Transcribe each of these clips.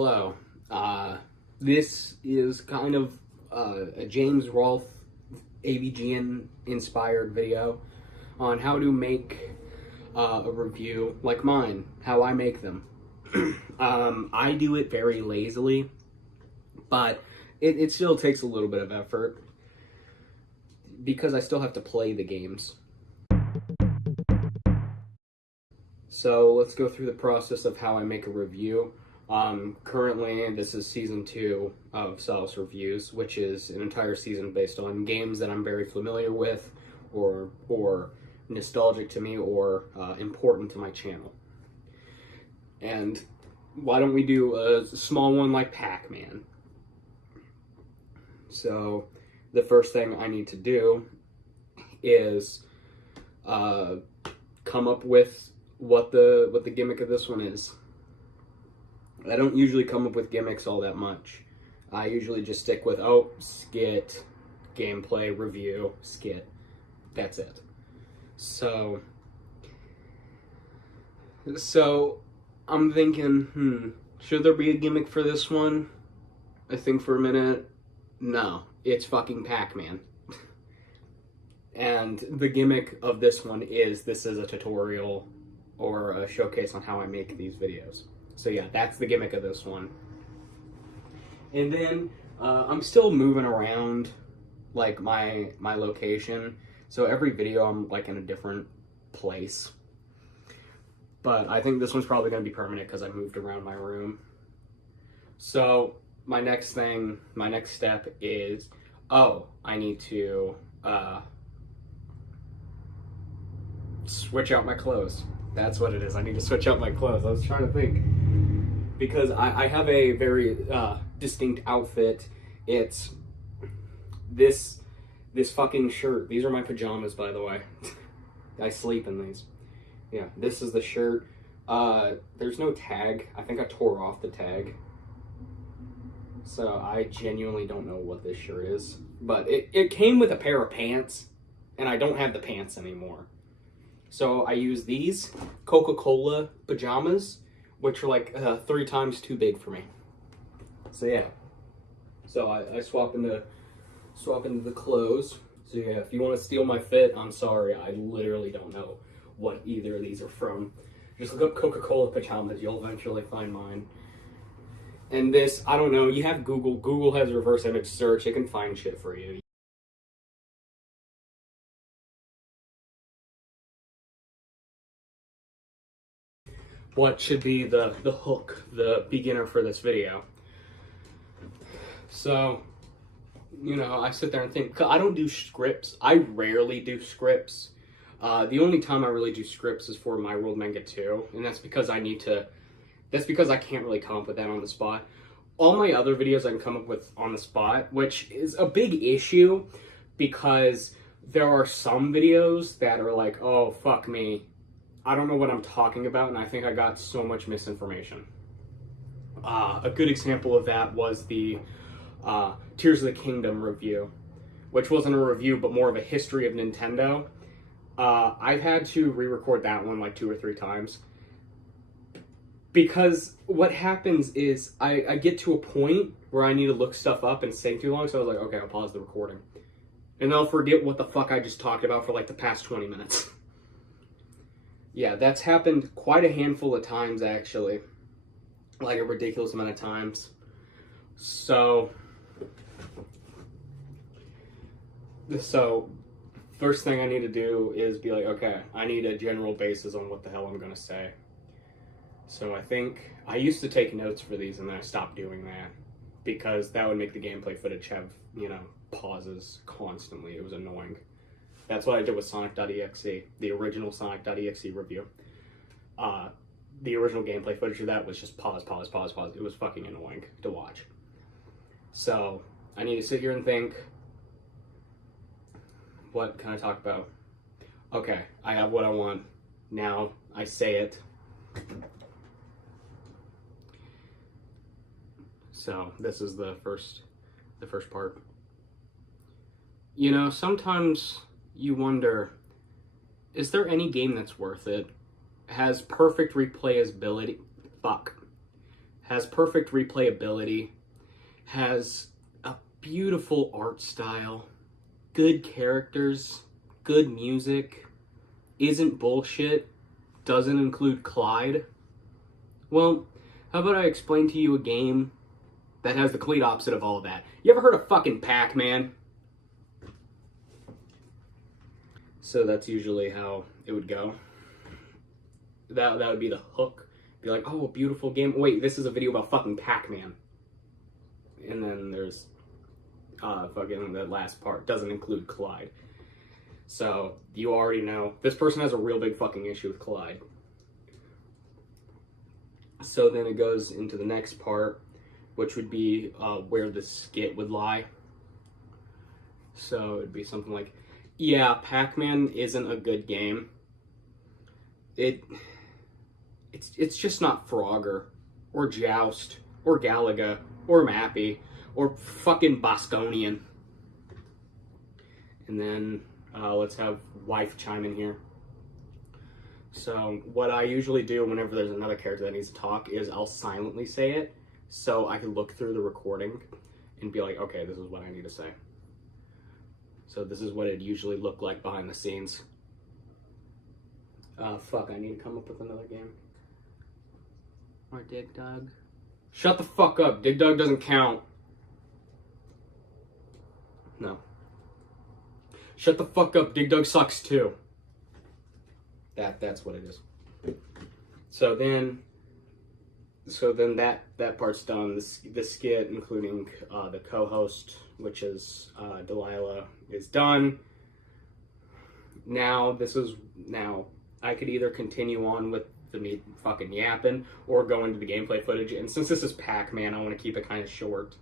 hello. This is kind of a James Rolfe AVGN inspired video on how to make a review like mine, how I make them. I do it very lazily, but it still takes a little bit of effort because I still have to play the games. So let's go through the process of how I make a review. Currently, this is season 2 of Silas Reviews, which is an entire season based on games that I'm very familiar with, or nostalgic to me, or important to my channel. And why don't we do a small one like Pac-Man? So the first thing I need to do is come up with what the gimmick of this one is. I don't usually come up with gimmicks all that much. I usually just stick with, skit, gameplay, review, skit. That's it. So I'm thinking, should there be a gimmick for this one? I think for a minute, no, it's fucking Pac-Man. And the gimmick of this one is this is a tutorial or a showcase on how I make these videos. So yeah, that's the gimmick of this one. And then I'm still moving around like my location. So every video I'm like in a different place. But I think this one's probably going to be permanent because I moved around my room. So my next step is, I need to switch out my clothes. That's what it is. I need to switch out my clothes. I was trying to think. Because I have a very distinct outfit. It's this fucking shirt. These are my pajamas, by the way. I sleep in these. Yeah, this is the shirt. There's no tag. I think I tore off the tag. So I genuinely don't know what this shirt is. But it came with a pair of pants, and I don't have the pants anymore. So I use these Coca-Cola pajamas, which are like 3 times too big for me. So yeah. So I swap into the clothes. So yeah, if you want to steal my fit, I'm sorry. I literally don't know what either of these are from. Just look up Coca-Cola pajamas. You'll eventually find mine. And this, I don't know. You have Google. Google has reverse image search. It can find shit for you. What should be the hook, the beginner for this video. So, I sit there and think, 'cause I don't do scripts. I rarely do scripts. The only time I really do scripts is for My World Manga 2, and that's because I can't really come up with that on the spot. All my other videos I can come up with on the spot, which is a big issue because there are some videos that are like, oh, fuck me. I don't know what I'm talking about, and I think I got so much misinformation. A good example of that was the Tears of the Kingdom review, which wasn't a review, but more of a history of Nintendo. I've had to re-record that one like 2 or 3 times. Because what happens is I get to a point where I need to look stuff up and stay too long, so I was like, okay, I'll pause the recording. And I'll forget what the fuck I just talked about for like the past 20 minutes. Yeah, that's happened quite a handful of times, actually. Like a ridiculous amount of times. So first thing I need to do is be like, okay, I need a general basis on what the hell I'm going to say. So I think I used to take notes for these, and then I stopped doing that. Because that would make the gameplay footage have, pauses constantly. It was annoying. That's what I did with Sonic.exe, the original Sonic.exe review. The original gameplay footage of that was just pause, pause, pause, pause. It was fucking annoying to watch. So, I need to sit here and think, what can I talk about? Okay, I have what I want. Now, I say it. So, this is the first part. Sometimes you wonder, is there any game that's worth it? Has perfect replayability, has perfect replayability, has a beautiful art style, good characters, good music, isn't bullshit, doesn't include Clyde. Well, how about I explain to you a game that has the complete opposite of all of that? You ever heard of fucking Pac-Man? So that's usually how it would go. That would be the hook. Be like, oh, a beautiful game. Wait, this is a video about fucking Pac-Man. And then there's fucking the last part. Doesn't include Clyde. So you already know. This person has a real big fucking issue with Clyde. So then it goes into the next part, which would be where the skit would lie. So it'd be something like, yeah, Pac-Man isn't a good game. It's just not Frogger, or Joust, or Galaga, or Mappy, or fucking Bosconian. And then let's have wife chime in here. So what I usually do whenever there's another character that needs to talk is I'll silently say it so I can look through the recording and be like, okay, this is what I need to say. So this is what it usually looked like behind the scenes. Fuck, I need to come up with another game. Or Dig Dug. Shut the fuck up, Dig Dug doesn't count. No. Shut the fuck up, Dig Dug sucks too. That's what it is. So then that part's done. The skit, including the co-host, which is Delilah, is done. Now I could either continue on with me fucking yapping or go into the gameplay footage. And since this is Pac-Man, I want to keep it kind of short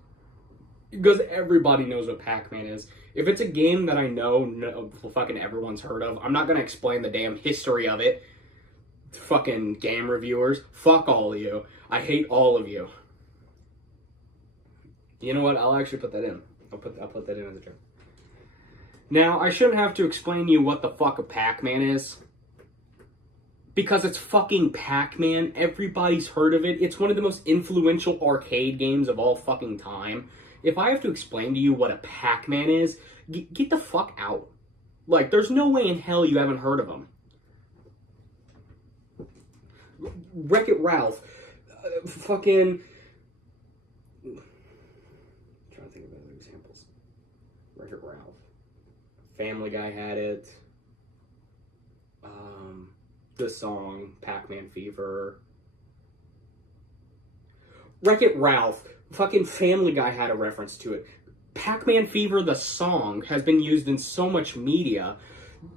because everybody knows what Pac-Man is. If it's a game that I know fucking everyone's heard of, I'm not gonna explain the damn history of it. Fucking game reviewers, fuck all of you. I hate all of you. You know what? I'll actually put that in. I'll put that in as a joke. Now, I shouldn't have to explain to you what the fuck a Pac-Man is. Because it's fucking Pac-Man. Everybody's heard of it. It's one of the most influential arcade games of all fucking time. If I have to explain to you what a Pac-Man is, get the fuck out. Like, there's no way in hell you haven't heard of him. Wreck-It Ralph. Fucking... I'm trying to think of other examples. Wreck-It Ralph. Family Guy had it. The song Pac-Man Fever. Wreck-It Ralph. Fucking Family Guy had a reference to it. Pac-Man Fever, the song, has been used in so much media.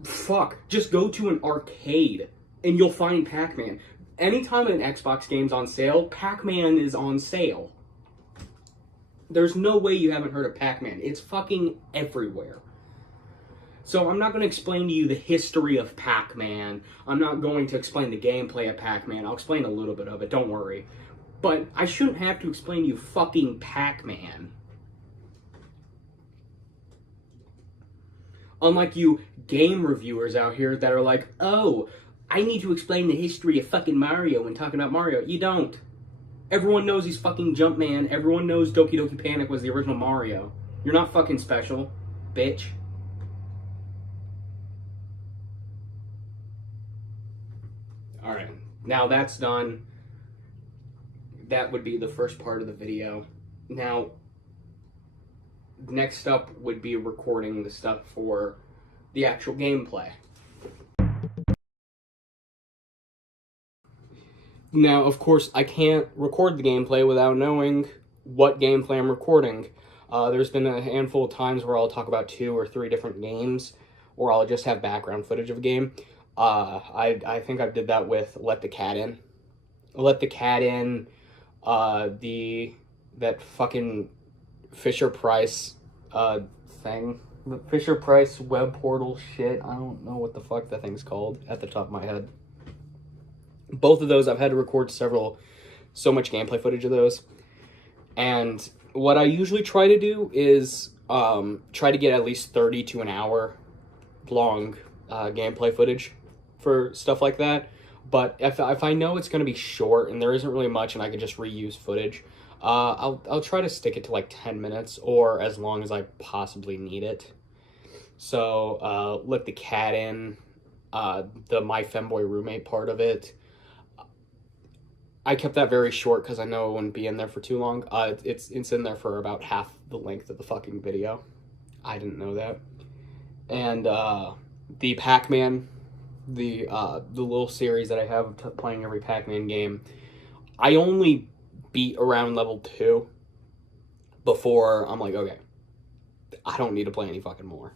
Fuck, just go to an arcade and you'll find Pac-Man. Anytime an Xbox game's on sale, Pac-Man is on sale. There's no way you haven't heard of Pac-Man. It's fucking everywhere. So I'm not going to explain to you the history of Pac-Man. I'm not going to explain the gameplay of Pac-Man. I'll explain a little bit of it, don't worry. But I shouldn't have to explain to you fucking Pac-Man. Unlike you game reviewers out here that are like, oh, I need to explain the history of fucking Mario when talking about Mario. You don't. Everyone knows he's fucking Jumpman. Everyone knows Doki Doki Panic was the original Mario. You're not fucking special, bitch. Alright, now that's done. That would be the first part of the video. Now, next up would be recording the stuff for the actual gameplay. Now, of course, I can't record the gameplay without knowing what gameplay I'm recording. There's been a handful of times where I'll talk about 2 or 3 different games, or I'll just have background footage of a game. I think I did that with Let the Cat In. Let the Cat In, that fucking Fisher-Price, thing. The Fisher-Price web portal shit. I don't know what the fuck that thing's called at the top of my head. Both of those, I've had to record so much gameplay footage of those. And what I usually try to do is try to get at least 30 to an hour long gameplay footage for stuff like that. But if I know it's going to be short and there isn't really much and I can just reuse footage, I'll try to stick it to like 10 minutes or as long as I possibly need it. So, let the cat in, the my femboy roommate part of it. I kept that very short because I know it wouldn't be in there for too long. It's in there for about half the length of the fucking video. I didn't know that. And the Pac-Man, the little series that I have of playing every Pac-Man game, I only beat around level 2 before I'm like, okay, I don't need to play any fucking more.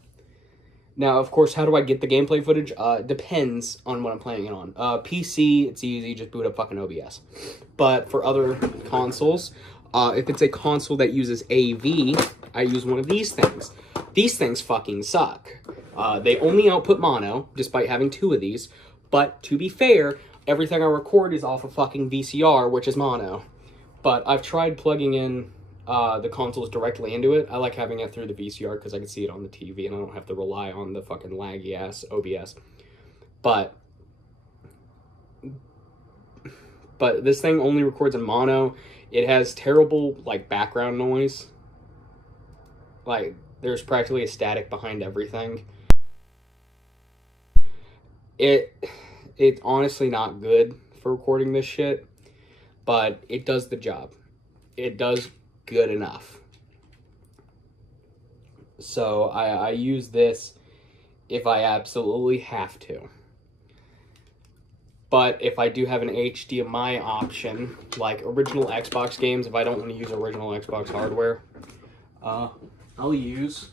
Now, of course, how do I get the gameplay footage? Depends on what I'm playing it on. PC, it's easy, just boot up fucking OBS. But for other consoles, if it's a console that uses AV, I use one of these things. These things fucking suck. They only output mono, despite having 2 of these. But, to be fair, everything I record is off of fucking VCR, which is mono. But I've tried plugging in the consoles directly into it. I like having it through the VCR because I can see it on the TV and I don't have to rely on the fucking laggy ass OBS. But this thing only records in mono. It has terrible like background noise. Like there's practically a static behind everything. It's honestly not good for recording this shit, but it does the job. It does good enough. So I use this if I absolutely have to. But if I do have an HDMI option, like original Xbox games, if I don't want to use original Xbox hardware, I'll use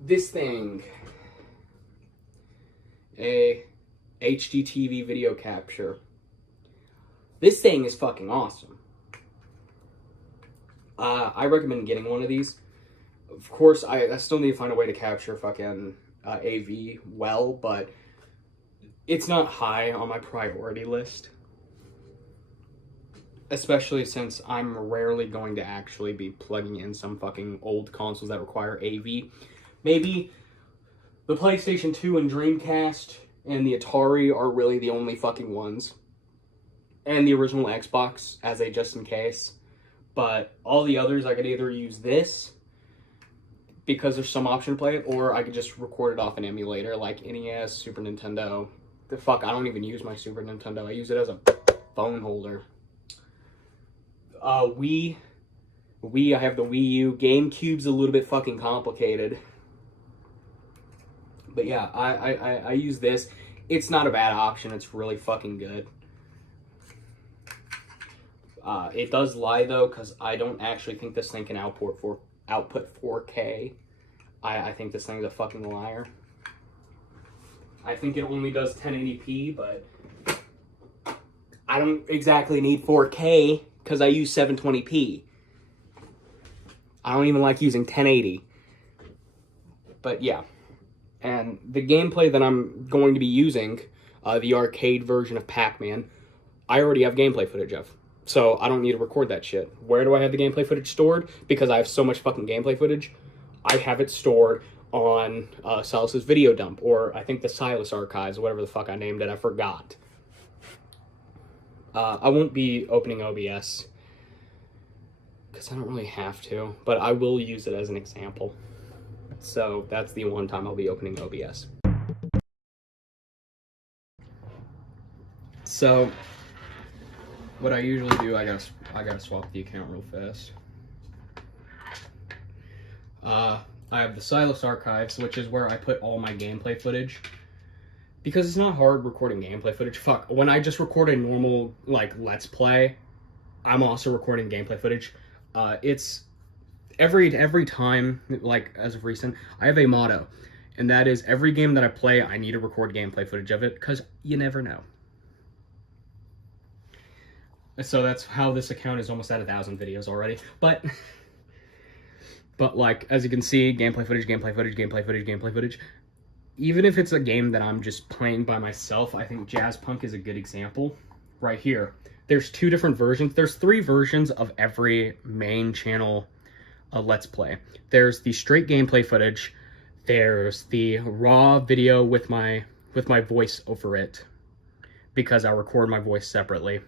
this thing. A HDTV video capture. This thing is fucking awesome. I recommend getting one of these. Of course, I still need to find a way to capture fucking AV well, but it's not high on my priority list. Especially since I'm rarely going to actually be plugging in some fucking old consoles that require AV. Maybe the PlayStation 2 and Dreamcast and the Atari are really the only fucking ones. And the original Xbox as a just in case. But all the others, I could either use this because there's some option to play it, or I could just record it off an emulator like NES, Super Nintendo. The fuck, I don't even use my Super Nintendo. I use it as a phone holder. Wii, I have the Wii U. GameCube's a little bit fucking complicated. But yeah, I use this. It's not a bad option. It's really fucking good. It does lie though, because I don't actually think this thing can output 4K. I think this thing's a fucking liar. I think it only does 1080p, but I don't exactly need 4K because I use 720p. I don't even like using 1080. But yeah. And the gameplay that I'm going to be using, the arcade version of Pac-Man, I already have gameplay footage of. So I don't need to record that shit. Where do I have the gameplay footage stored? Because I have so much fucking gameplay footage. I have it stored on Silas's video dump, or I think the Silas archives, whatever the fuck I named it, I forgot. I won't be opening OBS because I don't really have to, but I will use it as an example. So that's the one time I'll be opening OBS. So what I usually do, I gotta swap the account real fast. I have the Silas archives, which is where I put all my gameplay footage. Because it's not hard recording gameplay footage. Fuck, when I just record a normal, like, Let's Play, I'm also recording gameplay footage. It's every time, like, as of recent, I have a motto. And that is, every game that I play, I need to record gameplay footage of it, because you never know. So that's how this account is almost at 1,000 videos already. But like, as you can see, gameplay footage, gameplay footage, gameplay footage, gameplay footage. Even if it's a game that I'm just playing by myself, I think Jazz Punk is a good example. Right here. There's 2 different versions. There's 3 versions of every main channel Let's Play. There's the straight gameplay footage, there's the raw video with my voice over it, because I record my voice separately.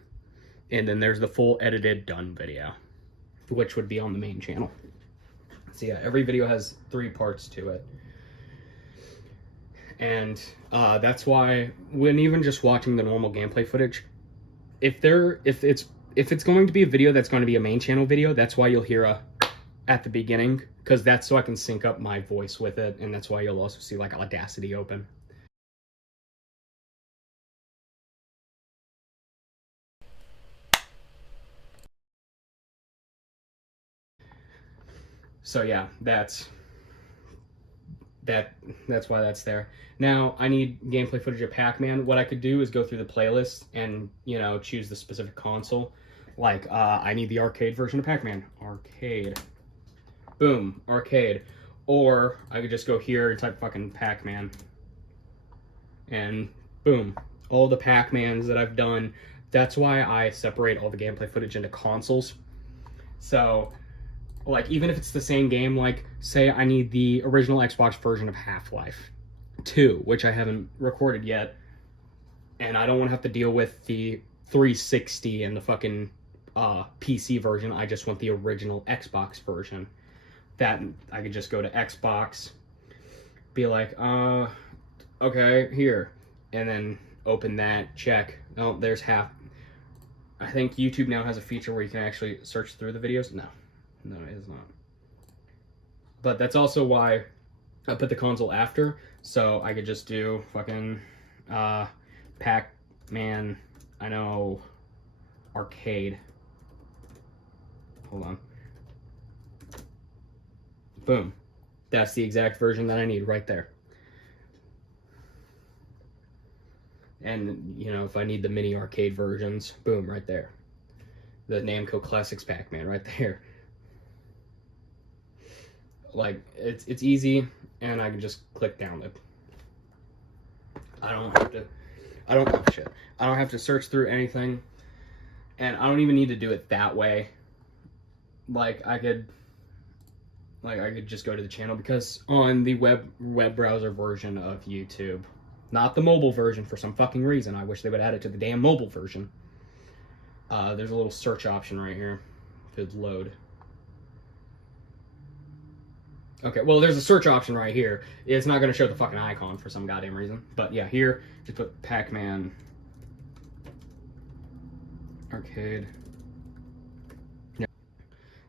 And then there's the full edited done video, which would be on the main channel. So yeah, every video has 3 parts to it. And that's why when even just watching the normal gameplay footage, if it's going to be a video that's going to be a main channel video, that's why you'll hear a at the beginning, because that's so I can sync up my voice with it, and that's why you'll also see like Audacity open. So yeah, that's why that's there. Now I need gameplay footage of Pac-Man. What I could do is go through the playlist and, you know, choose the specific console. Like I need the arcade version of Pac-Man. Arcade. Boom, arcade. Or I could just go here and type fucking Pac-Man. And boom, all the Pac-Mans that I've done. That's why I separate all the gameplay footage into consoles. So, like, even if it's the same game, like, say I need the original Xbox version of Half-Life 2, which I haven't recorded yet, and I don't want to have to deal with the 360 and the fucking PC version. I just want the original Xbox version. That I could just go to Xbox, be like, okay, here, and then open that, check. Oh, there's half. I think YouTube now has a feature where you can actually search through the videos. No, it is not. But that's also why I put the console after, so I could just do fucking Pac-Man, I know, arcade. Hold on. Boom. That's the exact version that I need right there. And, you know, if I need the mini arcade versions, boom, right there. The Namco Classics Pac-Man right there. Like, it's easy, and I can just click download. I don't have to search through anything, and I don't even need to do it that way. Like, I could just go to the channel, because on the web browser version of YouTube, not the mobile version for some fucking reason, I wish they would add it to the damn mobile version. There's a little search option right here to load. Okay, well, there's a search option right here. It's not going to show the fucking icon for some goddamn reason. But yeah, here, just put Pac-Man arcade. Yeah.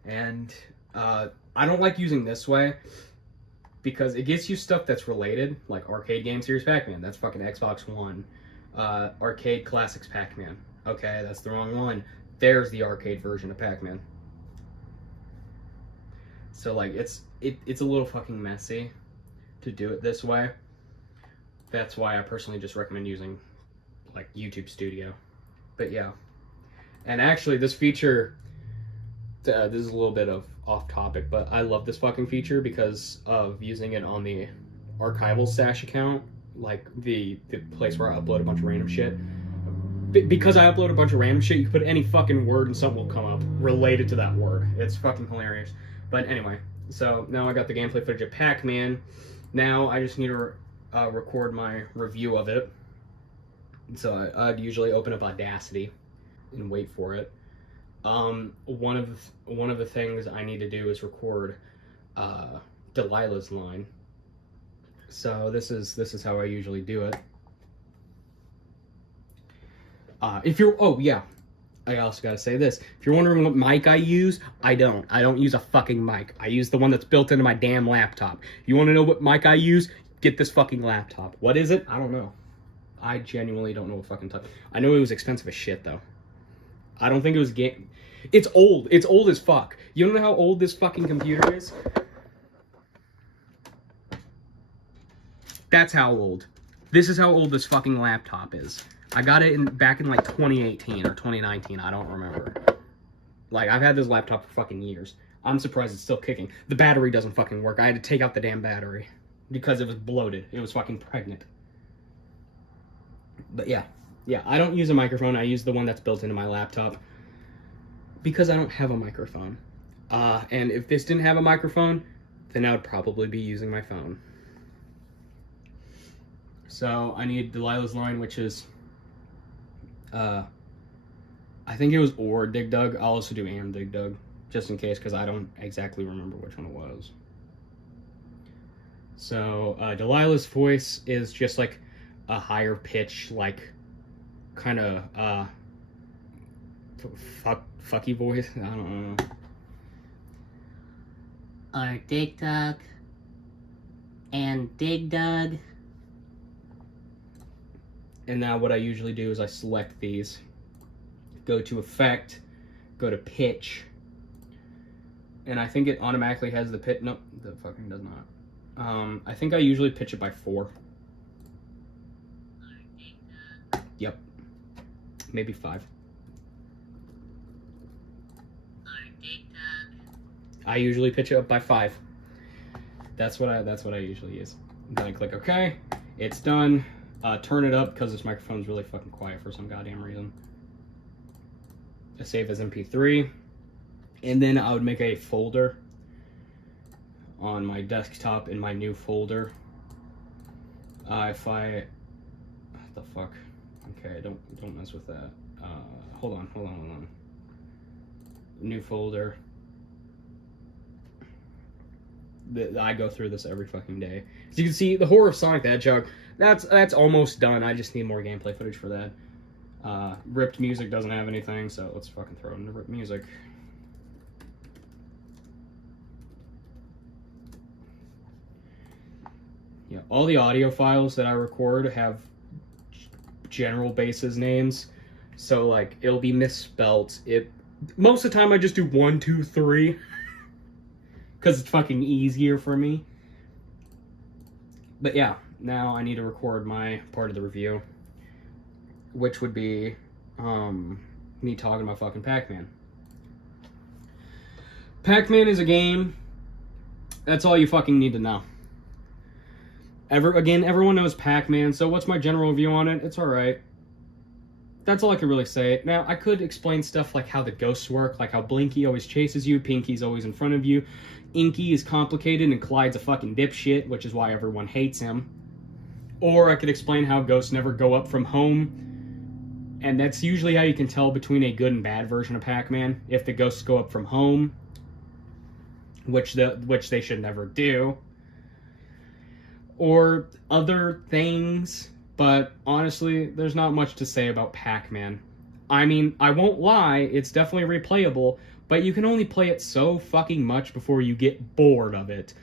And I don't like using this way, because it gets you stuff that's related, like Arcade Game Series Pac-Man. That's fucking Xbox One. Arcade Classics Pac-Man. Okay, that's the wrong one. There's the arcade version of Pac-Man. So, like, it's a little fucking messy to do it this way. That's why I personally just recommend using, like, YouTube Studio. But yeah. And actually, this feature, this is a little bit of off topic, but I love this fucking feature because of using it on the archival stash account, like the place where I upload a bunch of random shit. Because I upload a bunch of random shit, you can put any fucking word and something will come up related to that word. It's fucking hilarious. But anyway, so now I got the gameplay footage of Pac-Man. Now I just need to record my review of it. So I'd usually open up Audacity and wait for it. One of the things I need to do is record Delilah's line. So this is how I usually do it. I also gotta say this. If you're wondering what mic I use, I don't use a fucking mic. I use the one that's built into my damn laptop. You wanna know what mic I use? Get this fucking laptop. What is it? I don't know. I genuinely don't know what fucking type. I know it was expensive as shit, though. I don't think it was It's old. It's old as fuck. You don't know how old this fucking computer is? That's how old. This is how old this fucking laptop is. I got it back in like 2018 or 2019. I don't remember. Like, I've had this laptop for fucking years. I'm surprised it's still kicking. The battery doesn't fucking work. I had to take out the damn battery because it was bloated. It was fucking pregnant. But yeah, I don't use a microphone. I use the one that's built into my laptop because I don't have a microphone. And if this didn't have a microphone, then I would probably be using my phone. So I need Delilah's line, which is, I think it was or Dig Dug. I'll also do and Dig Dug, just in case, because I don't exactly remember which one it was. So Delilah's voice is just like a higher pitch, like kind of fucky voice. I don't know. Or Dig Dug and Dig Dug. And now what I usually do is I select these, go to effect, go to pitch, and I think it automatically has the pitch. Nope, the fucking does not. I think I usually pitch it by 4. Yep. Maybe 5. I usually pitch it up by 5. That's what I usually use. Then I click OK. It's done. Turn it up because this microphone's really fucking quiet for some goddamn reason. I save as MP3, and then I would make a folder on my desktop in my new folder. If I, what the fuck? Okay, don't mess with that. Hold on. New folder. I go through this every fucking day. As you can see, the horror of Sonic the Hedgehog, that's almost done. I just need more gameplay footage for that. Ripped music doesn't have anything, so let's fucking throw it into ripped music. Yeah, all the audio files that I record have general bases names, so like it'll be misspelt. Most of the time I just do 1, 2, 3 because it's fucking easier for me. But yeah, now I need to record my part of the review, which would be me talking about fucking Pac-Man. Pac-Man is a game. That's all you fucking need to know. Everyone knows Pac-Man, so what's my general view on it? It's alright. That's all I can really say. Now, I could explain stuff like how the ghosts work, like how Blinky always chases you, Pinky's always in front of you, Inky is complicated, and Clyde's a fucking dipshit, which is why everyone hates him. Or I could explain how ghosts never go up from home, and that's usually how you can tell between a good and bad version of Pac-Man. If the ghosts go up from home, which they should never do, or other things, but honestly, there's not much to say about Pac-Man. I mean, I won't lie, it's definitely replayable, but you can only play it so fucking much before you get bored of it.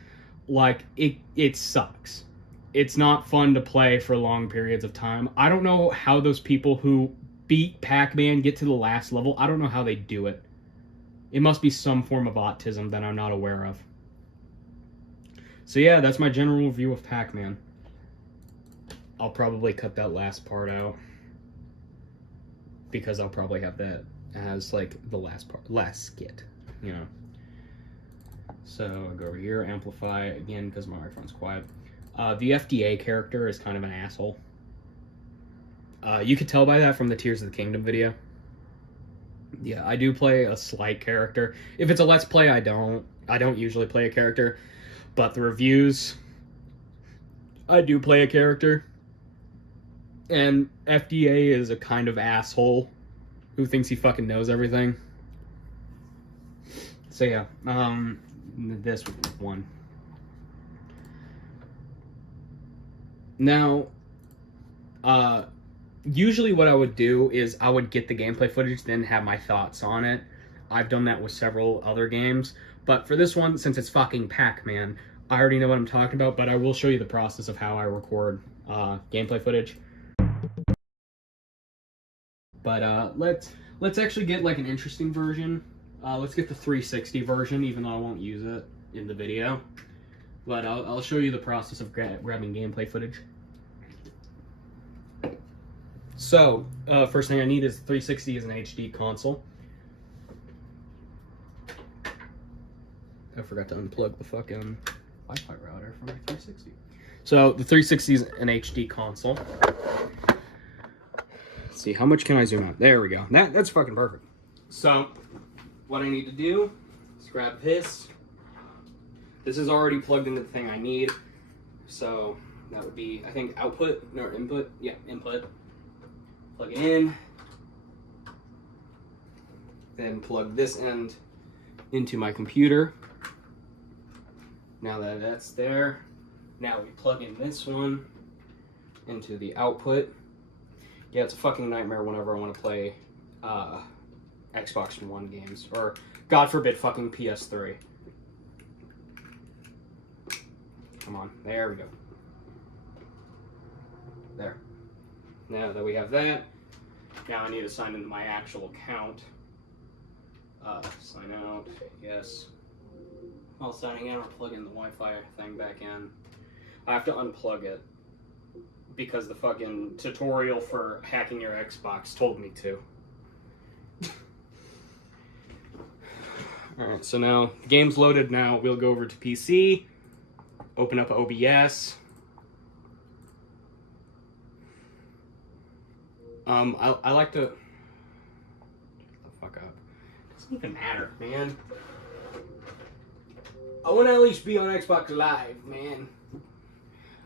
Like, it sucks. It's not fun to play for long periods of time. I don't know how those people who beat Pac-Man get to the last level. I don't know how they do it. It must be some form of autism that I'm not aware of. So yeah, that's my general view of Pac-Man. I'll probably cut that last part out, because I'll probably have that as like the last skit, you know. So I go over here, amplify again because my microphone's quiet. The FDA character is kind of an asshole. You could tell by that from the Tears of the Kingdom video. Yeah, I do play a slight character. If it's a Let's Play, I don't usually play a character. But the reviews, I do play a character. And FDA is a kind of asshole who thinks he fucking knows everything. So yeah, this one. Now, usually what I would do is I would get the gameplay footage, then have my thoughts on it. I've done that with several other games. But for this one, since it's fucking Pac-Man, I already know what I'm talking about, but I will show you the process of how I record gameplay footage. But let's actually get like an interesting version. Let's get the 360 version, even though I won't use it in the video. But I'll show you the process of grabbing gameplay footage. So, first thing I need is 360 is an HD console. I forgot to unplug the fucking Wi-Fi router from my 360. So, the 360 is an HD console. Let's see, how much can I zoom out? There we go. That's fucking perfect. So, what I need to do is grab this. This is already plugged into the thing I need. So, That would be, I think, output, or input. Yeah, input. Plug it in. Then plug this end into my computer. Now that that's there, now we plug in this one into the output. Yeah, it's a fucking nightmare whenever I want to play Xbox One games, or God forbid, fucking PS3. Come on, there we go. There. Now that we have that, now I need to sign into my actual account. Sign out, yes. While signing in, I'll plug in the Wi-Fi thing back in. I have to unplug it because the fucking tutorial for hacking your Xbox told me to. Alright, so now the game's loaded. Now we'll go over to PC, open up OBS. I like to... Shut the fuck up. Doesn't even matter, man. I want to at least be on Xbox Live, man.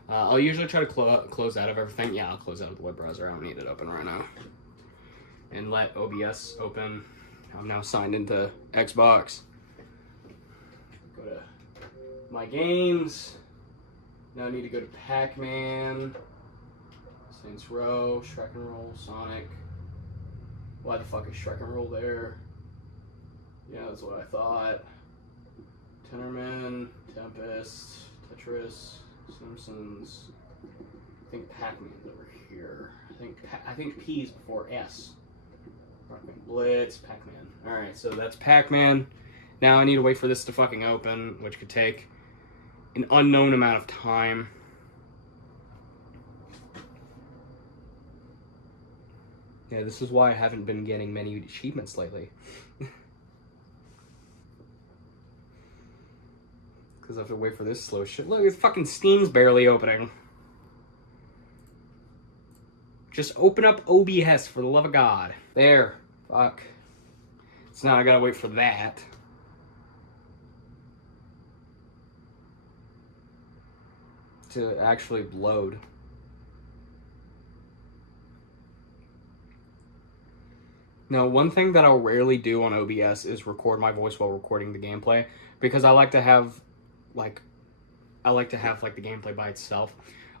I'll usually try to close out of everything. Yeah, I'll close out of the web browser. I don't need it open right now. And let OBS open. I'm now signed into Xbox. Go to my games. Now I need to go to Pac-Man, Saints Row, Shrek and Roll, Sonic. Why the fuck is Shrek and Roll there? Yeah, that's what I thought. Tenderman, Tempest, Tetris, Simpsons. I think Pac-Man's over here. I think P is before S. Rockman Blitz, Pac-Man. Alright, so that's Pac-Man. Now I need to wait for this to fucking open, which could take an unknown amount of time. Yeah, this is why I haven't been getting many achievements lately. Because I have to wait for this slow shit. Look, it's fucking Steam's barely opening. Just open up OBS for the love of God. There. Fuck. So now I gotta wait for that. To actually load. Now, one thing that I'll rarely do on OBS is record my voice while recording the gameplay, because I like to have the gameplay by itself.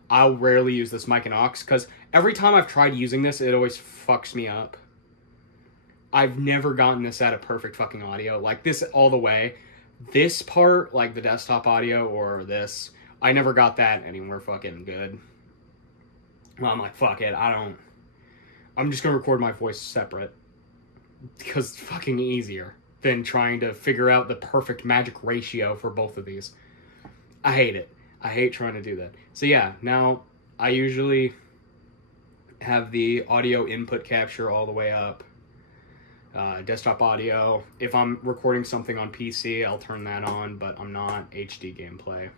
I'll rarely use this mic and aux, because every time I've tried using this, it always fucks me up. I've never gotten this at a perfect fucking audio. Like, this all the way. This part, like the desktop audio or this, I never got that anywhere fucking good. Well, I'm like, fuck it, I'm just gonna record my voice separate. Because it's fucking easier than trying to figure out the perfect magic ratio for both of these. I hate it. I hate trying to do that. So yeah, now I usually have the audio input capture all the way up. Desktop audio. If I'm recording something on PC, I'll turn that on, but I'm not HD gameplay.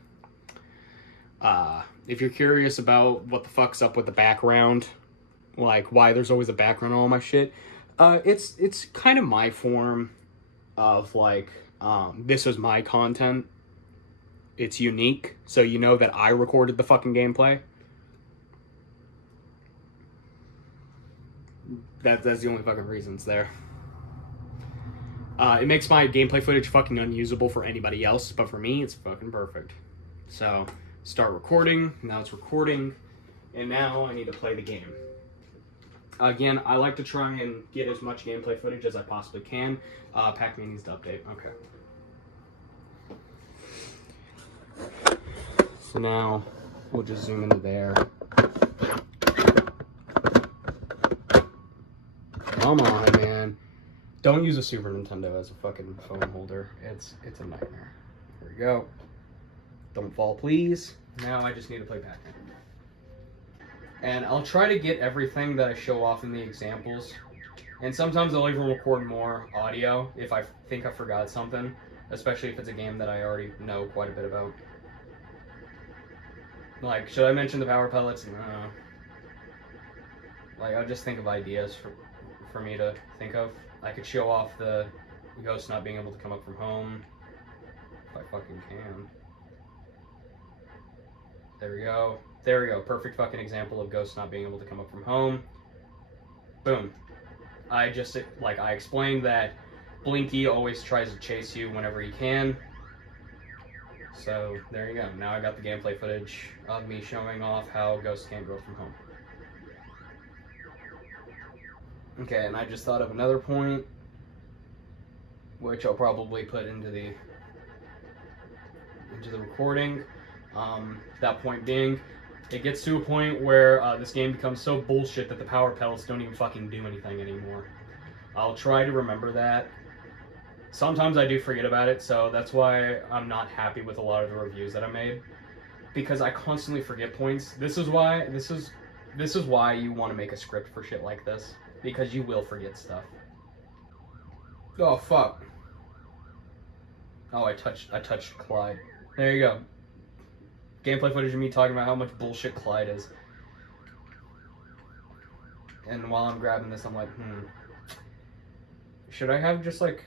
If you're curious about what the fuck's up with the background, like why there's always a background on all my shit, it's kind of my form of like, this is my content. It's unique, so you know that I recorded the fucking gameplay. That's the only fucking reason it's there. It makes my gameplay footage fucking unusable for anybody else, but for me, it's fucking perfect. So, start recording, now it's recording, and now I need to play the game. Again, I like to try and get as much gameplay footage as I possibly can. Pac-Man needs to update. Okay. So now, we'll just zoom into there. Come on, man. Don't use a Super Nintendo as a fucking phone holder. It's a nightmare. Here we go. Don't fall, please. Now I just need to play Pac-Man. And I'll try to get everything that I show off in the examples. And sometimes I'll even record more audio if I think I forgot something. Especially if it's a game that I already know quite a bit about. Like, should I mention the power pellets? No. Like, I'll just think of ideas for me to think of. I could show off the ghost not being able to come up from home. If I fucking can. There we go. There we go. Perfect fucking example of ghosts not being able to come up from home. Boom. I explained that Blinky always tries to chase you whenever he can. So, there you go. Now I got the gameplay footage of me showing off how ghosts can't go from home. Okay, and I just thought of another point, which I'll probably put into the recording. That point being, it gets to a point where this game becomes so bullshit that the power pellets don't even fucking do anything anymore. I'll try to remember that. Sometimes I do forget about it, so that's why I'm not happy with a lot of the reviews that I made, because I constantly forget points. This is why you want to make a script for shit like this, because you will forget stuff. Oh fuck. Oh, I touched Clyde. There you go. Gameplay footage of me talking about how much bullshit Clyde is. And while I'm grabbing this, I'm like, should I have just like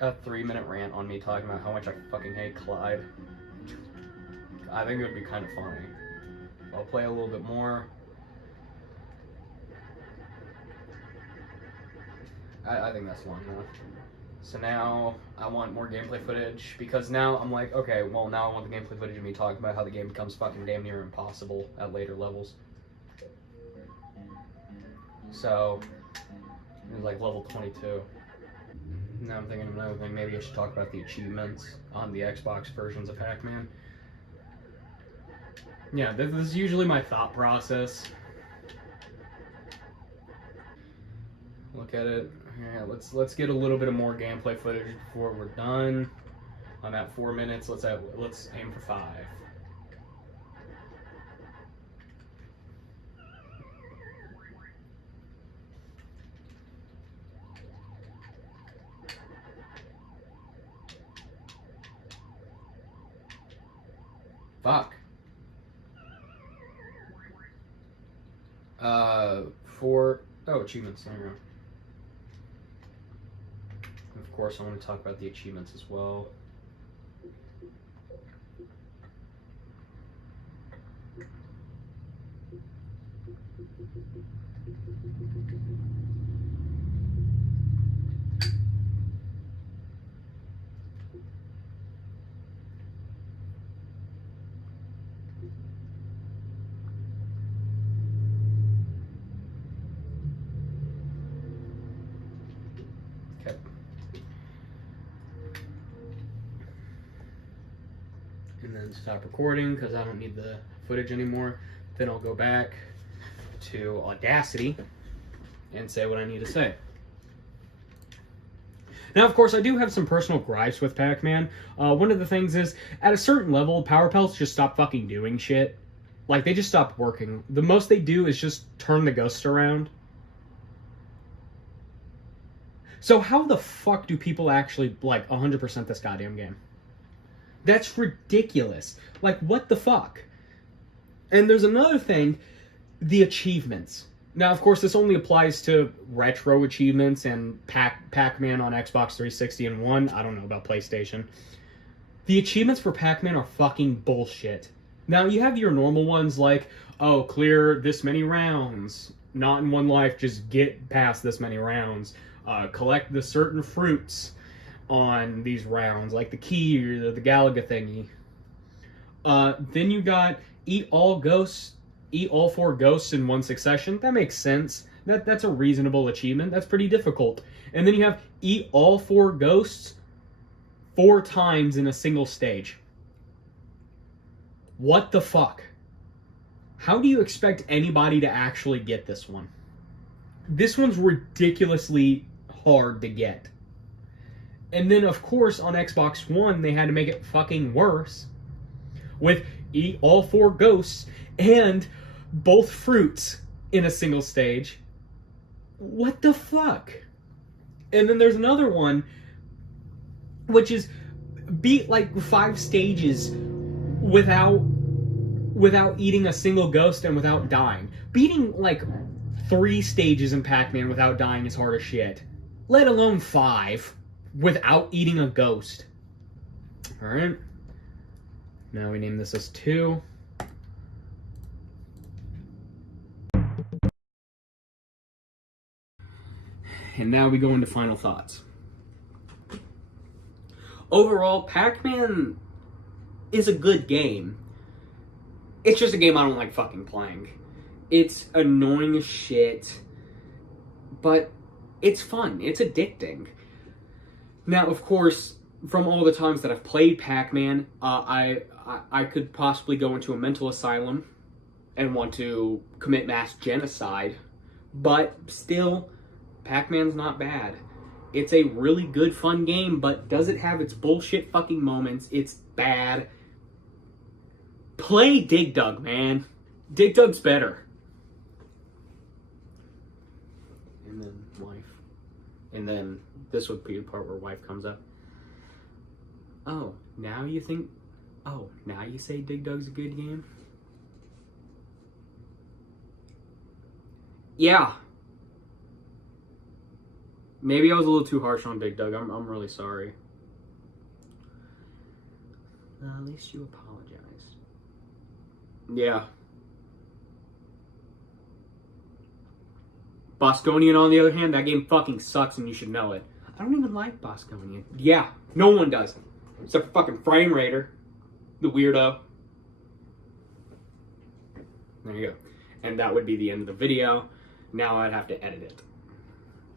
a 3-minute rant on me talking about how much I fucking hate Clyde? I think it would be kind of funny. I'll play a little bit more. I think that's long enough. So now I want more gameplay footage, because now I'm like, okay, well now I want the gameplay footage of me talking about how the game becomes fucking damn near impossible at later levels. So, it was like level 22. Now I'm thinking of another thing, maybe I should talk about the achievements on the Xbox versions of Pac-Man. Yeah, this is usually my thought process. Look at it. Yeah, let's get a little bit of more gameplay footage before we're done. I'm at 4 minutes. Let's aim for 5. Fuck. 4. Oh, achievements. There we go. Of course, I want to talk about the achievements as well. Okay. And then stop recording because I don't need the footage anymore. Then I'll go back to Audacity and say what I need to say. Now, of course, I do have some personal gripes with Pac-Man. One of the things is, at a certain level, power pellets just stop fucking doing shit. Like, they just stop working. The most they do is just turn the ghosts around. So how the fuck do people actually, like, 100% this goddamn game? That's ridiculous. Like, what the fuck? And there's another thing, the achievements. Now, of course, this only applies to retro achievements and Pac-Man on Xbox 360 and 1. I don't know about PlayStation. The achievements for Pac-Man are fucking bullshit. Now, you have your normal ones like, oh, clear this many rounds. Not in one life, just get past this many rounds. Collect the certain fruits on these rounds, like the key or the Galaga thingy. Then you got eat all 4 ghosts in one succession. That makes sense. That's a reasonable achievement. That's pretty difficult. And then you have eat all 4 ghosts 4 times in a single stage. What the fuck? How do you expect anybody to actually get this one? This one's ridiculously hard to get. And then, of course, on Xbox One, they had to make it fucking worse with eat all 4 ghosts and both fruits in a single stage. What the fuck? And then there's another one, which is beat like 5 stages without eating a single ghost and without dying. Beating like 3 stages in Pac-Man without dying is hard as shit. Let alone 5 without eating a ghost. Alright. Now we name this as 2. and now we go into final thoughts. Overall, Pac-Man is a good game. It's just a game I don't like fucking playing. It's annoying as shit, but it's fun. It's addicting. Now, of course, from all the times that I've played Pac-Man, I could possibly go into a mental asylum and want to commit mass genocide, but still, Pac-Man's not bad. It's a really good, fun game, but does it have its bullshit fucking moments? It's bad. Play Dig Dug, man. Dig Dug's better. And then wife. And then this would be the part where wife comes up. Oh, now you say Dig Dug's a good game? Yeah. Maybe I was a little too harsh on Dig Dug. I'm really sorry. At least you apologized. Yeah. Bosconian, on the other hand, that game fucking sucks and you should know it. I don't even like Bosconian. Yeah, no one does. Except for fucking Frame Raider. The weirdo. There you go. And that would be the end of the video. Now I'd have to edit it,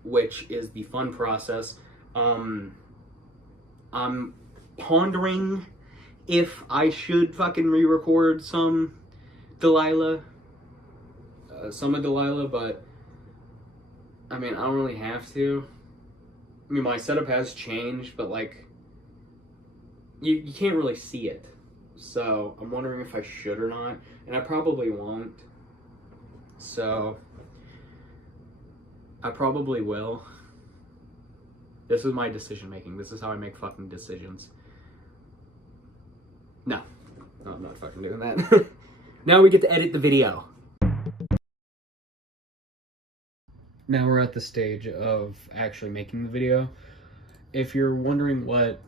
which is the fun process. I'm pondering if I should fucking re-record some Delilah, but I mean, I don't really have to. I mean, my setup has changed, but like, you can't really see it. So I'm wondering if I should or not, and I probably won't. So I probably will. This is my decision making. This is how I make fucking decisions. No, I'm not fucking doing that. Now we get to edit the video. Now we're at the stage of actually making the video. If you're wondering what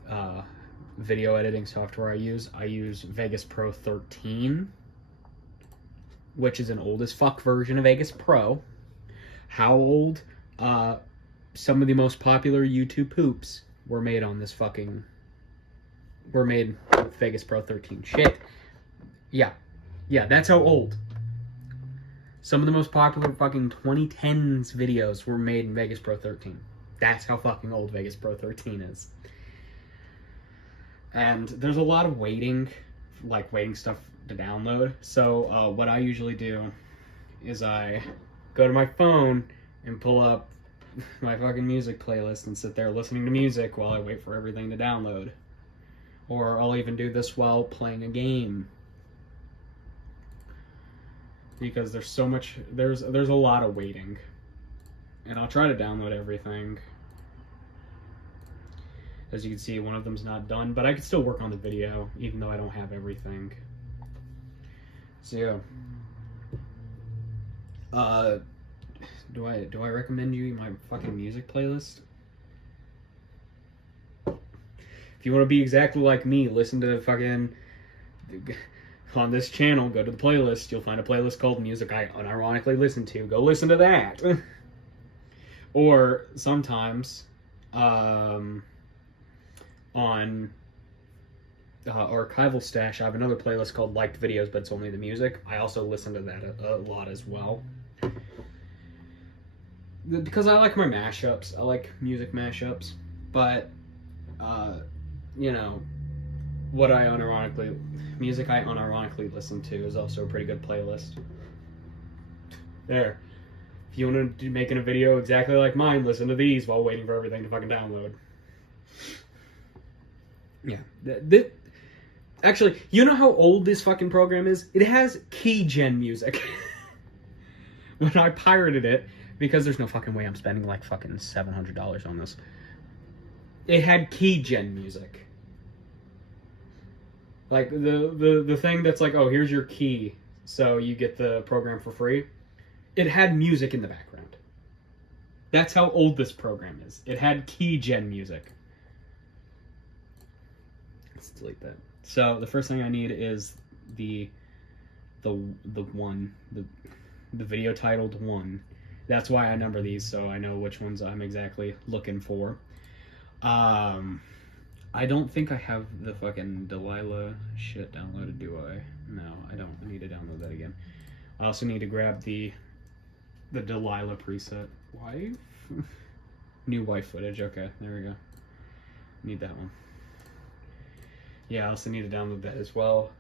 video editing software I use Vegas Pro 13, which is an old as fuck version of Vegas Pro. How old? Some of the most popular YouTube poops were made on this fucking... were made with Vegas Pro 13. Shit. Yeah, that's how old. Some of the most popular fucking 2010s videos were made in Vegas Pro 13. That's how fucking old Vegas Pro 13 is. And there's a lot of waiting stuff to download. So what I usually do is I go to my phone and pull up my fucking music playlist and sit there listening to music while I wait for everything to download. Or I'll even do this while playing a game. Because there's so much, there's a lot of waiting. And I'll try to download everything. As you can see, one of them's not done, but I can still work on the video, even though I don't have everything. So yeah. Do I recommend you my fucking music playlist? If you want to be exactly like me, listen to fucking... on this channel, go to the playlist. You'll find a playlist called Music I Unironically Listen To. Go listen to that. Or sometimes, on Archival Stash, I have another playlist called Liked Videos, but it's only the music. I also listen to that a lot as well. Because I like my mashups. I like music mashups. But, you know, music I unironically listen to is also a pretty good playlist. There. If you want to be making a video exactly like mine, listen to these while waiting for everything to fucking download. Yeah. Actually, you know how old this fucking program is? It has keygen music. When I pirated it, because there's no fucking way I'm spending like fucking $700 on this, it had keygen music. Like, the thing that's like, oh, here's your key, so you get the program for free. It had music in the background. That's how old this program is. It had keygen music. Let's delete that. So, the first thing I need is the video titled 1. That's why I number these, so I know which ones I'm exactly looking for. I don't think I have the fucking Delilah shit downloaded, do I? No, I don't. I need to download that again. I also need to grab the Delilah preset. Wife? New wife footage. Okay, there we go. Need that one. Yeah, I also need to download that as well.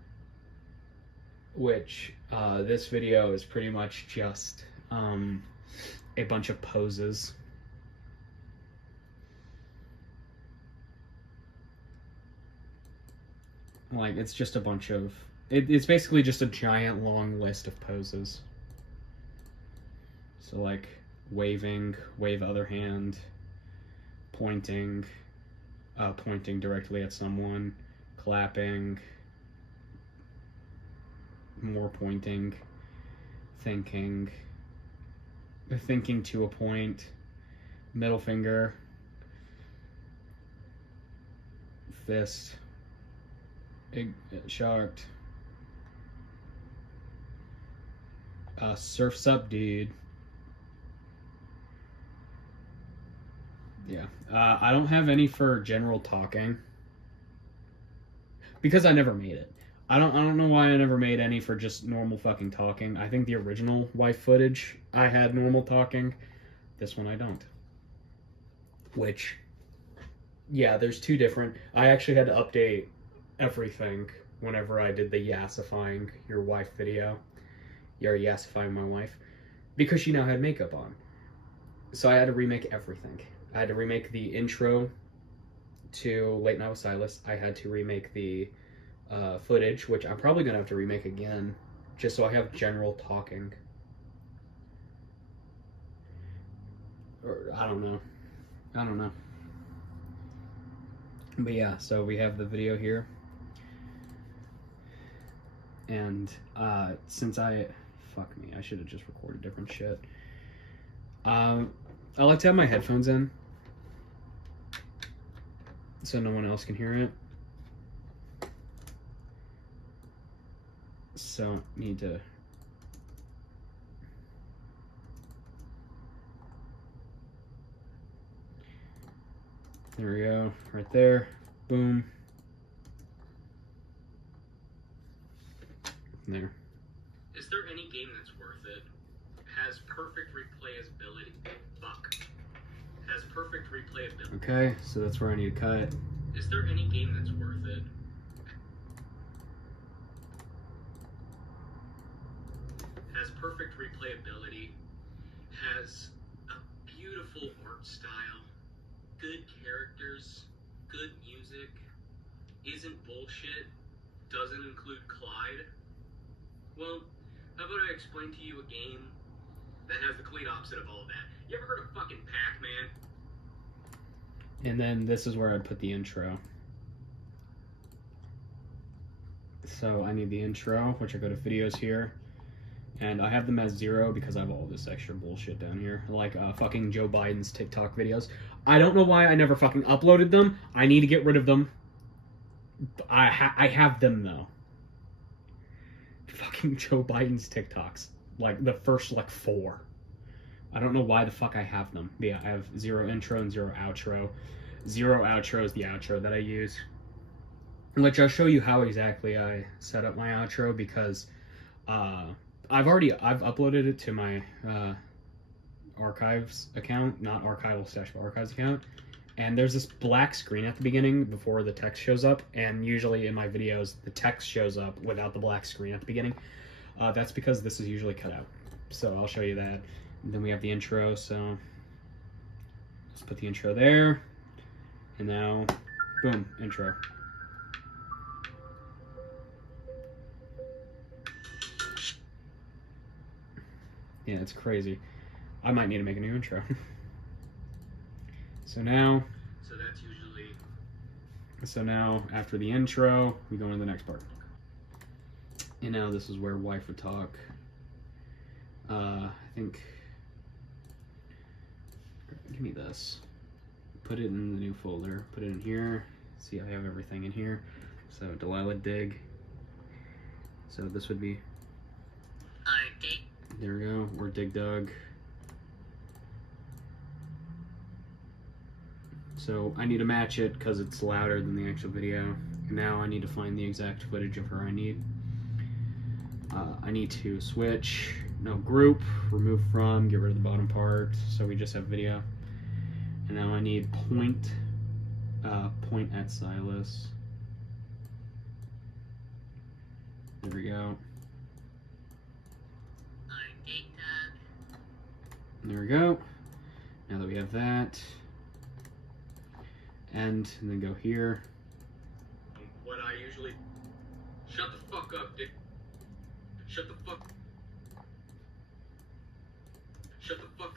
Which, this video is pretty much just a bunch of poses. Like, it's just a bunch of... It's basically just a giant long list of poses. So, like, waving, wave other hand, pointing directly at someone, clapping, more pointing, thinking to a point, middle finger, fist, shocked, surf's up, dude. Yeah, I don't have any for general talking because I never made it. I don't know why I never made any for just normal fucking talking. I think the original wife footage I had normal talking. This one I don't. Which, yeah, there's two different. I actually had to update everything whenever I did the yassifying your wife video. You're yassifying my wife. Because she now had makeup on. So I had to remake everything. I had to remake the intro to Late Night with Silas. I had to remake the footage, which I'm probably gonna have to remake again, just so I have general talking. Or I don't know. But yeah, so we have the video here, and since fuck me, I should have just recorded different shit. I like to have my headphones in so no one else can hear it. So need to there we go, right there, boom, there. Is there any game that's worth it? Has perfect replayability. Fuck. Has perfect replayability. Okay, so that's where I need to cut. Is there any game that's worth it? Has perfect replayability. Has a beautiful art style. Good characters. Good music. Isn't bullshit. Doesn't include Clyde. Well, how about I explain to you a game that has the complete opposite of all of that? You ever heard of fucking Pac-Man? And then this is where I'd put the intro. So I need the intro, which I go to videos here. And I have them as 0 because I have all this extra bullshit down here. Like fucking Joe Biden's TikTok videos. I don't know why I never fucking uploaded them. I need to get rid of them. I have them though. Fucking Joe Biden's TikToks. Like the first like 4. I don't know why the fuck I have them. But yeah, I have 0 intro and 0 outro. 0 outro is the outro that I use. Which I'll show you how exactly I set up my outro because I've uploaded it to my archives account, not archival/archives account. And there's this black screen at the beginning before the text shows up, and usually in my videos the text shows up without the black screen at the beginning. That's because this is usually cut out. So I'll show you that. And then we have the intro, so let's put the intro there. And now, boom, intro. Yeah, it's crazy. I might need to make a new intro. So now after the intro, we go into the next part. And now this is where wife would talk. I think, give me this. Put it in the new folder. Put it in here. See, I have everything in here. So Delilah dig. So this would be. There we go. Or dig dug. So I need to match it because it's louder than the actual video. Now I need to find the exact footage of her I need. I need to switch, no, group, remove from, get rid of the bottom part, so we just have video. And now I need point at Silas. There we go. There we go. Now that we have that, and then go here. What I usually... Shut the fuck up, dick. Shut the fuck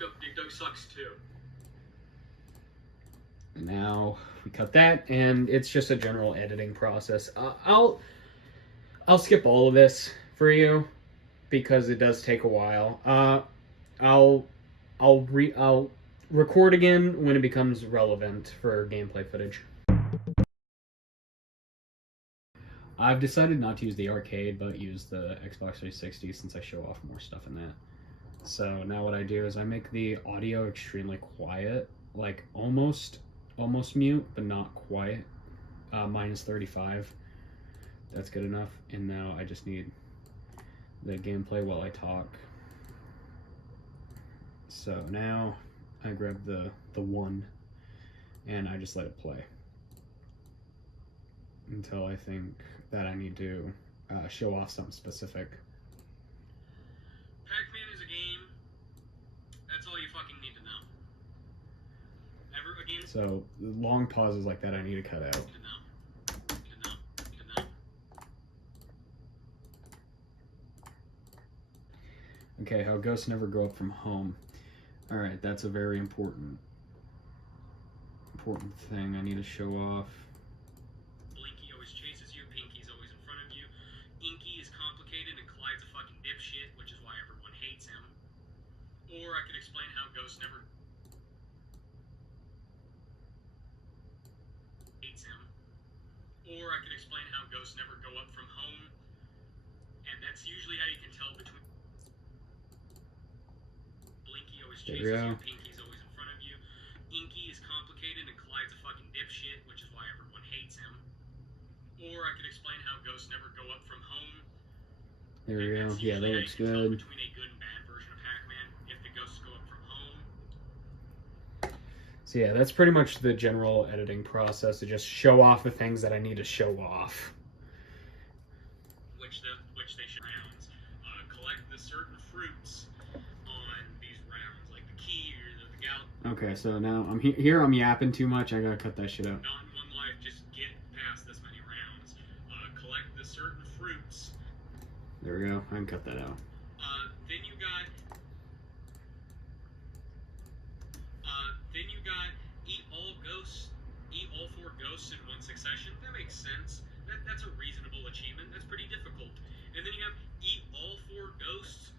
up, Dick Doug sucks too. Now we cut that, and it's just a general editing process. I'll skip all of this for you because it does take a while. I'll record again when it becomes relevant for gameplay footage. I've decided not to use the arcade, but use the Xbox 360 since I show off more stuff in that. So now what I do is I make the audio extremely quiet, like almost mute, but not quiet. Minus 35. That's good enough. And now I just need the gameplay while I talk. So now I grab the one and I just let it play until I think that I need to show off something specific. Pac-Man is a game. That's all you fucking need to know. Ever again? So long pauses like that I need to cut out. Okay, how ghosts never grow up from home. Alright, that's a very important thing I need to show off. Blinky always chases you, Pinky's always in front of you. Inky is complicated and Clyde's a fucking dipshit, which is why everyone hates him. Or I could explain how ghosts never hates him. Or I could explain how ghosts never go up from home. And that's usually how you can tell between Blinky always chases you, Pinky's always in front of you. Inky is complicated and Clyde's a fucking dipshit, which is why everyone hates him. Or I could explain how ghosts never go up from home. There we go. Yeah, that looks good. Between a good and bad version of Pac-Man, if the ghosts go up from home. So yeah, that's pretty much the general editing process, to just show off the things that I need to show off. Which they should rounds. Collect the certain fruits on these rounds, like the key or the gal. Okay, so now I'm here. I'm yapping too much. I gotta cut that shit out. Not in one life, just get past this many rounds. Collect the certain fruits. There we go. I can cut that out. Then you got eat all ghosts, eat all 4 ghosts in one succession. That makes sense. That's a reasonable achievement. That's pretty difficult. And then you have eat all 4 ghosts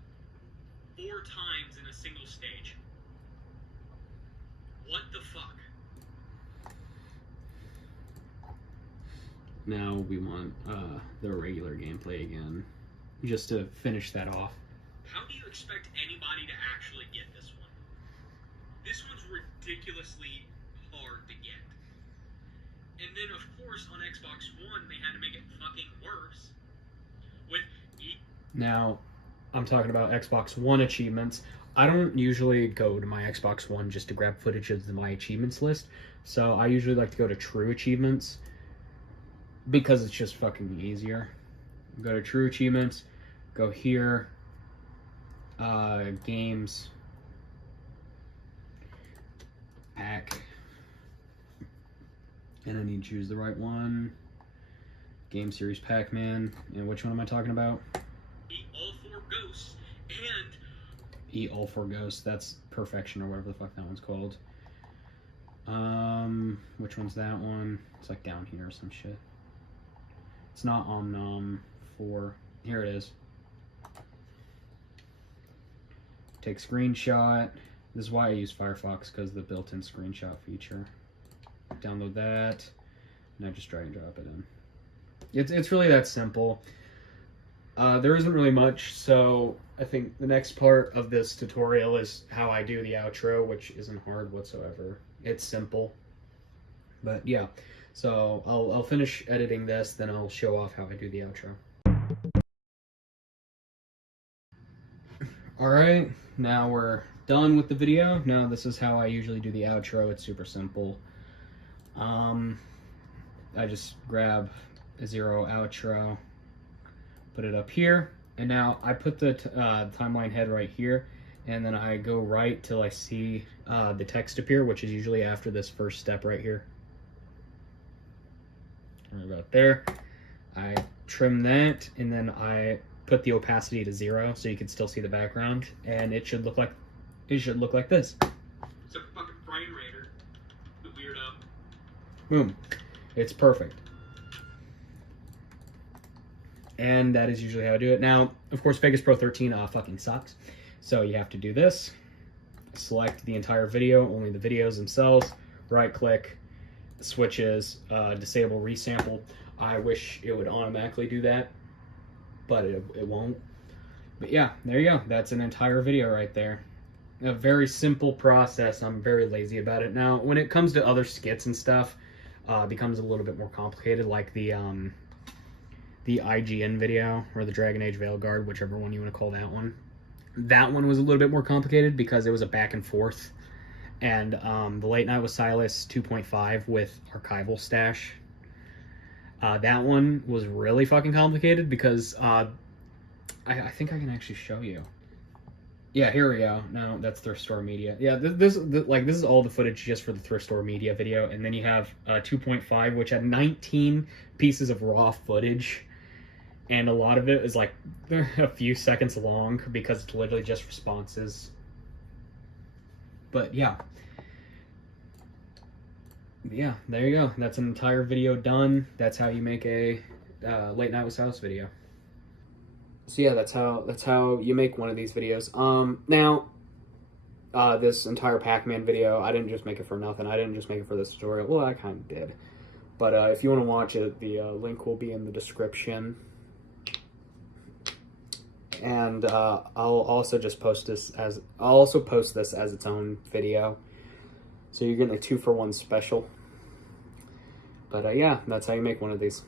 4 times in a single stage. What the fuck? Now we want the regular gameplay again, just to finish that off. How do you expect anybody to actually get this one? This one's ridiculously hard to get. And then, of course, on Xbox One, they had to make it fucking worse. With Now, I'm talking about Xbox One achievements. I don't usually go to my Xbox One just to grab footage of my achievements list. So I usually like to go to True Achievements, because it's just fucking easier. Go to True Achievements, go here, games, pack, and then you choose the right one. Game Series Pac-Man. And which one am I talking about? eat all 4 ghosts and Eat all 4 ghosts. That's Perfection, or whatever the fuck that one's called. Which one's that one? It's like down here or some shit. It's not Om 4. Here it is. Take screenshot. This is why I use Firefox, because of the built-in screenshot feature. Download that. Now just drag and drop it in. It's really that simple. There isn't really much, so I think the next part of this tutorial is how I do the outro, which isn't hard whatsoever. It's simple. But yeah, so I'll finish editing this, then I'll show off how I do the outro. Alright, now we're done with the video. Now this is how I usually do the outro. It's super simple. I just grab a 0 outro, put it up here, and now I put the timeline head right here, and then I go right till I see the text appear, which is usually after this first step right here. Right about there. I trim that, and then I put the opacity to 0 so you can still see the background, and it should look like this. It's a fucking frame raider. The weirdo. Boom. It's perfect. And that is usually how I do it. Now, of course, Vegas Pro 13 fucking sucks. So you have to do this. Select the entire video, only the videos themselves. Right click, switches, disable resample. I wish it would automatically do that, but it won't. But yeah, there you go. That's an entire video right there. A very simple process. I'm very lazy about it. Now, when it comes to other skits and stuff, it becomes a little bit more complicated, like the IGN video, or the Dragon Age Veilguard, whichever one you want to call that one. That one was a little bit more complicated because it was a back and forth. And the Late Night with Silas 2.5 with archival stash, that one was really fucking complicated because I think I can actually show you. Yeah, here we go. No, that's Thrift Store Media. Yeah, this is all the footage just for the Thrift Store Media video, and then you have 2.5, which had 19 pieces of raw footage, and a lot of it is like a few seconds long because it's literally just responses. But yeah, there you go. That's an entire video done. That's how you make a Late Night with Silas video. So yeah, that's how you make one of these videos. Now, this entire Pac-Man video, I didn't just make it for nothing. I didn't just make it for this tutorial. Well, I kind of did. But if you want to watch it, the link will be in the description. And I'll also just post this as its own video. So you're getting a 2-for-1 special. But yeah, that's how you make one of these.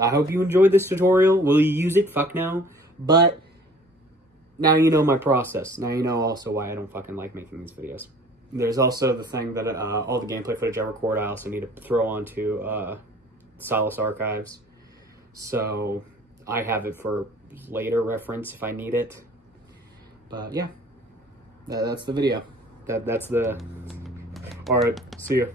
I hope you enjoyed this tutorial. Will you use it? Fuck no. But now you know my process. Now you know also why I don't fucking like making these videos. There's also the thing that all the gameplay footage I record, I also need to throw onto Silas Archives. So I have it for later reference if I need it. But yeah, that's the video. That's the... Alright, see ya.